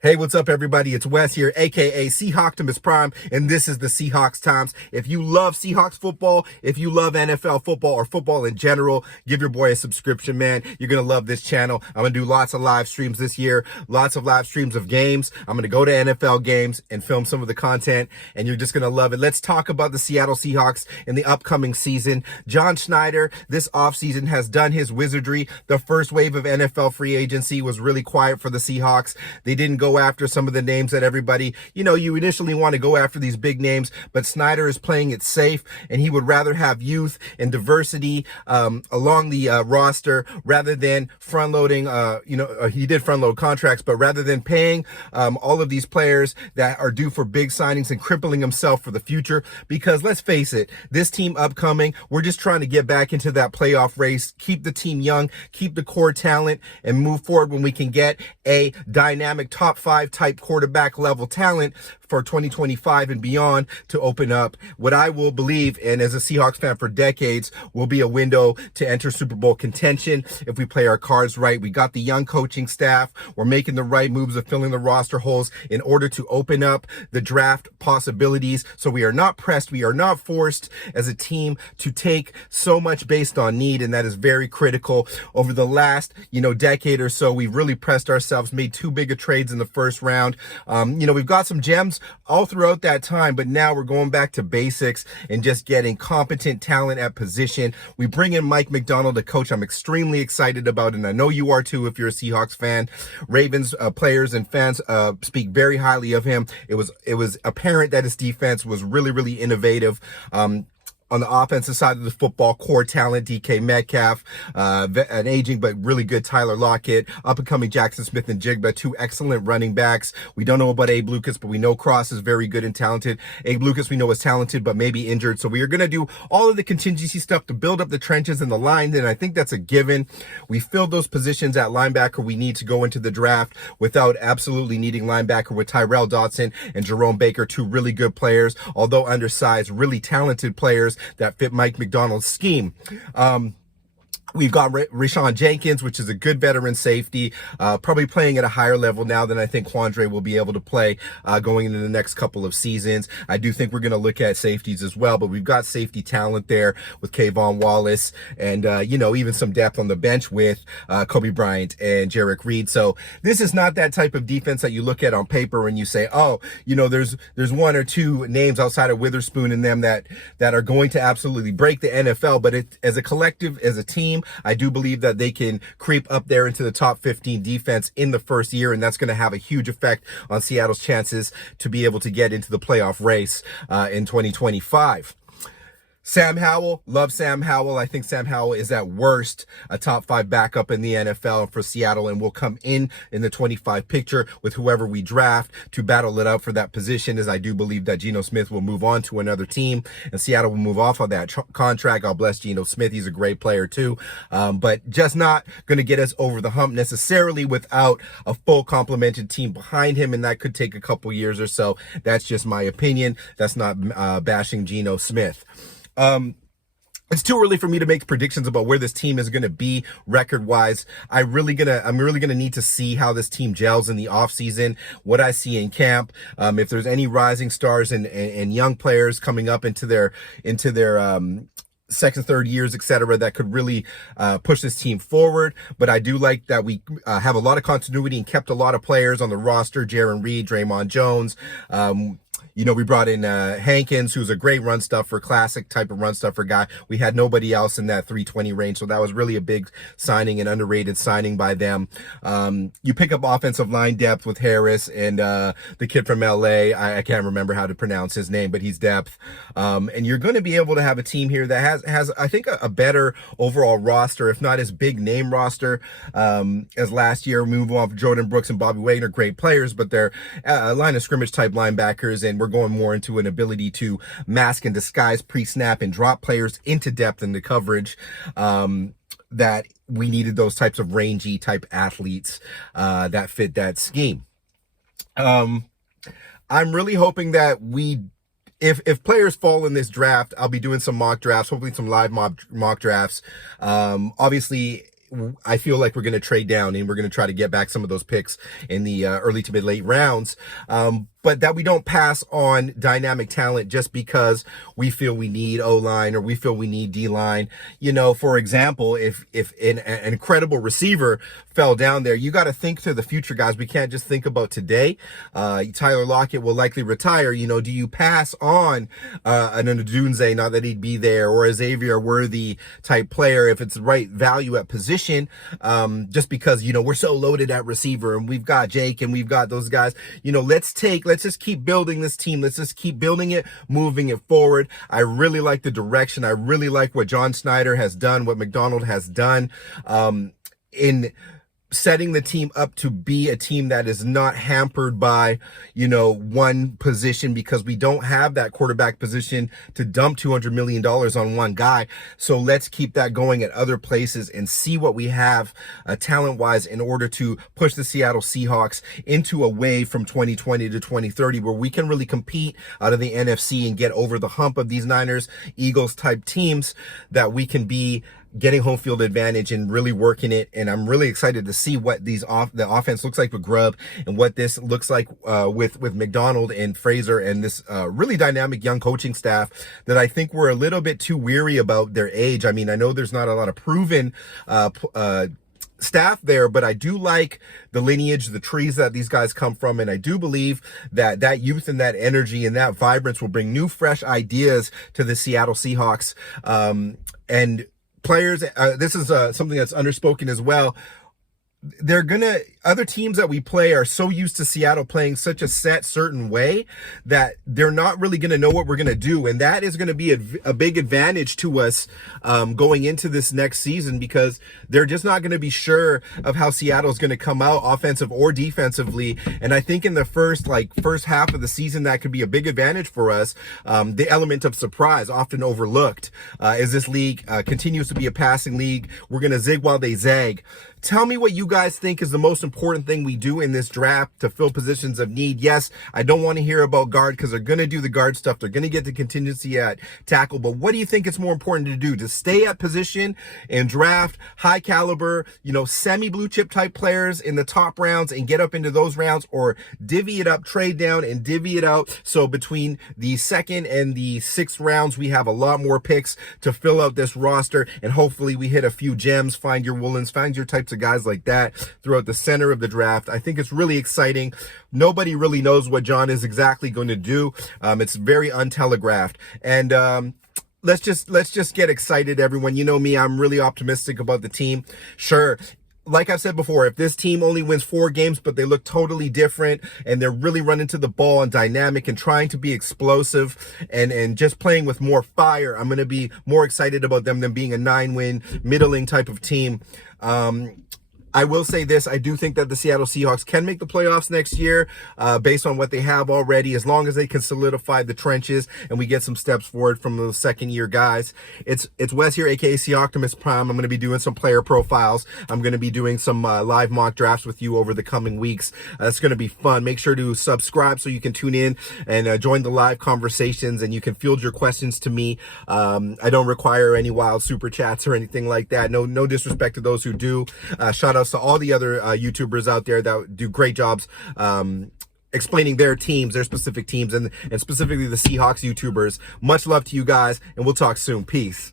Hey, what's up, everybody? It's Wes here, aka Seahawktopmist Prime, and this is the Seahawks Times. If you love Seahawks football, if you love NFL football or football in general, give your boy a subscription, man. You're gonna love this channel. I'm gonna do lots of live streams this year, lots of live streams of games. I'm gonna go to NFL games and film some of the content, and you're just gonna love it. Let's talk about the Seattle Seahawks in the upcoming season. John Schneider, this offseason, has done his wizardry. The first wave of NFL free agency was really quiet for the Seahawks. They didn't go after some of the names that everybody, you initially want to go after these big names, but Snyder is playing it safe, and he would rather have youth and diversity along the roster rather than front loading. He did front load contracts, but rather than paying all of these players that are due for big signings and crippling himself for the future. Because let's face it, this team upcoming, we're just trying to get back into that playoff race, keep the team young, keep the core talent, and move forward when we can get a dynamic top 5 type quarterback level talent for 2025 and beyond to open up what I will believe, and as a Seahawks fan for decades, will be a window to enter Super Bowl contention if we play our cards right. We got the young coaching staff. We're making the right moves of filling the roster holes in order to open up the draft possibilities. So we are not pressed. We are not forced as a team to take so much based on need, and that is very critical. Over the last, decade or so, we've really pressed ourselves, made too big of trades in the first round. We've got some gems all throughout that time, but now we're going back to basics and just getting competent talent at position. We bring in Mike Macdonald, a coach I'm extremely excited about, and I know you are too if you're a Seahawks fan. Ravens players and fans speak very highly of him. It was apparent that his defense was really, really innovative. On the offensive side of the football, core talent, DK Metcalf, an aging but really good Tyler Lockett, up-and-coming Jackson Smith and Jigba, 2 excellent running backs. We don't know about Abe Lucas, but we know Cross is very good and talented. Abe Lucas we know is talented, but maybe injured. So we are going to do all of the contingency stuff to build up the trenches and the line, and I think that's a given. We filled those positions at linebacker we need to go into the draft without absolutely needing linebacker with Tyrell Dodson and Jerome Baker, 2 really good players, although undersized, really talented players that fit Mike Macdonald's scheme. We've got Rashawn Jenkins, which is a good veteran safety, probably playing at a higher level now than I think Quandre will be able to play going into the next couple of seasons. I do think we're going to look at safeties as well, but we've got safety talent there with Kayvon Wallace and, even some depth on the bench with Kobe Bryant and Jarek Reed. So this is not that type of defense that you look at on paper and you say, there's 1 or 2 names outside of Witherspoon in them that are going to absolutely break the NFL. But as a collective, as a team, I do believe that they can creep up there into the top 15 defense in the first year, and that's going to have a huge effect on Seattle's chances to be able to get into the playoff race in 2025. Sam Howell, love Sam Howell. I think Sam Howell is at worst a top 5 backup in the NFL for Seattle, and will come in the 25 picture with whoever we draft to battle it out for that position, as I do believe that Geno Smith will move on to another team and Seattle will move off of that contract. God bless Geno Smith. He's a great player too, but just not going to get us over the hump necessarily without a full complemented team behind him, and that could take a couple years or so. That's just my opinion. That's not bashing Geno Smith. It's too early for me to make predictions about where this team is going to be record-wise. I'm really gonna need to see how this team gels in the offseason, what I see in camp, if there's any rising stars and young players coming up into their second, third years, etc., that could really push this team forward. But I do like that we have a lot of continuity and kept a lot of players on the roster: Jaron Reed, Draymond Jones. We brought in Hankins, who's a great run stuffer, classic type of run stuffer guy. We had nobody else in that 320 range, so that was really a big signing, an underrated signing by them. You pick up offensive line depth with Harris and the kid from LA. I can't remember how to pronounce his name, but he's depth. And you're going to be able to have a team here that has I think, a better overall roster, if not as big name roster as last year. Move off Jordan Brooks and Bobby Wagner, great players, but they're line of scrimmage type linebackers, and we're going more into an ability to mask and disguise pre-snap and drop players into depth in the coverage, that we needed those types of rangy type athletes that fit that scheme. I'm really hoping that if players fall in this draft, I'll be doing some mock drafts, hopefully some live mock drafts. Obviously, I feel like we're going to trade down and we're going to try to get back some of those picks in the early to mid late rounds. But that we don't pass on dynamic talent just because we feel we need O-line or we feel we need D-line. You know, for example, if an incredible receiver fell down there, you got to think to the future, guys. We can't just think about today. Tyler Lockett will likely retire. You know, do you pass on an Odunze, not that he'd be there, or a Xavier Worthy type player if it's the right value at position, just because, you know, we're so loaded at receiver and we've got Jake and we've got those guys. You know, let's just keep building this team. Let's just keep building it, moving it forward. I really like the direction. I really like what John Schneider has done, what McDonald has done, in setting the team up to be a team that is not hampered by, you know, one position, because we don't have that quarterback position to dump $200 million on one guy. So let's keep that going at other places and see what we have talent-wise in order to push the Seattle Seahawks into a wave from 2020 to 2030 where we can really compete out of the NFC and get over the hump of these Niners, Eagles type teams, that we can be getting home field advantage and really working it. And I'm really excited to see what the offense looks like with Grubb and what this looks like with McDonald and Fraser and this really dynamic young coaching staff that I think we're a little bit too weary about their age. I mean, I know there's not a lot of proven staff there, but I do like the lineage, the trees that these guys come from, and I do believe that that youth and that energy and that vibrance will bring new, fresh ideas to the Seattle Seahawks. And players, this is something that's underspoken as well. Other teams that we play are so used to Seattle playing such a set certain way that they're not really going to know what we're going to do. And that is going to be a big advantage to us going into this next season, because they're just not going to be sure of how Seattle is going to come out offensive or defensively. And I think in the first half of the season, that could be a big advantage for us. The element of surprise, often overlooked, as this league continues to be a passing league. We're going to zig while they zag. Tell me what you guys think is the most important thing we do in this draft to fill positions of need. Yes, I don't want to hear about guard because they're going to do the guard stuff. They're going to get the contingency at tackle. But what do you think it's more important to do? To stay at position and draft high caliber, you know, semi-blue chip type players in the top rounds and get up into those rounds, or divvy it up, trade down and divvy it out? So between the second and the sixth rounds, we have a lot more picks to fill out this roster. And hopefully we hit a few gems, find your Woolens, find your types of guys like that throughout the center of the draft. I think it's really exciting. Nobody really knows what John is exactly going to do. It's very untelegraphed. And let's just get excited, everyone. You know me, I'm really optimistic about the team. Sure, like I've said before, if this team only wins 4 games, but they look totally different and they're really running to the ball and dynamic and trying to be explosive and just playing with more fire, I'm going to be more excited about them than being a 9-win middling type of team. I will say this, I do think that the Seattle Seahawks can make the playoffs next year based on what they have already, as long as they can solidify the trenches and we get some steps forward from the second-year guys. It's Wes here, aka Seahawktopmist Prime. I'm going to be doing some player profiles. I'm going to be doing some live mock drafts with you over the coming weeks. It's going to be fun. Make sure to subscribe so you can tune in and join the live conversations, and you can field your questions to me. I don't require any wild super chats or anything like that. No disrespect to those who do. Shout out to all the other YouTubers out there that do great jobs explaining their teams, their specific teams, and specifically the Seahawks YouTubers. Much love to you guys, and we'll talk soon. Peace.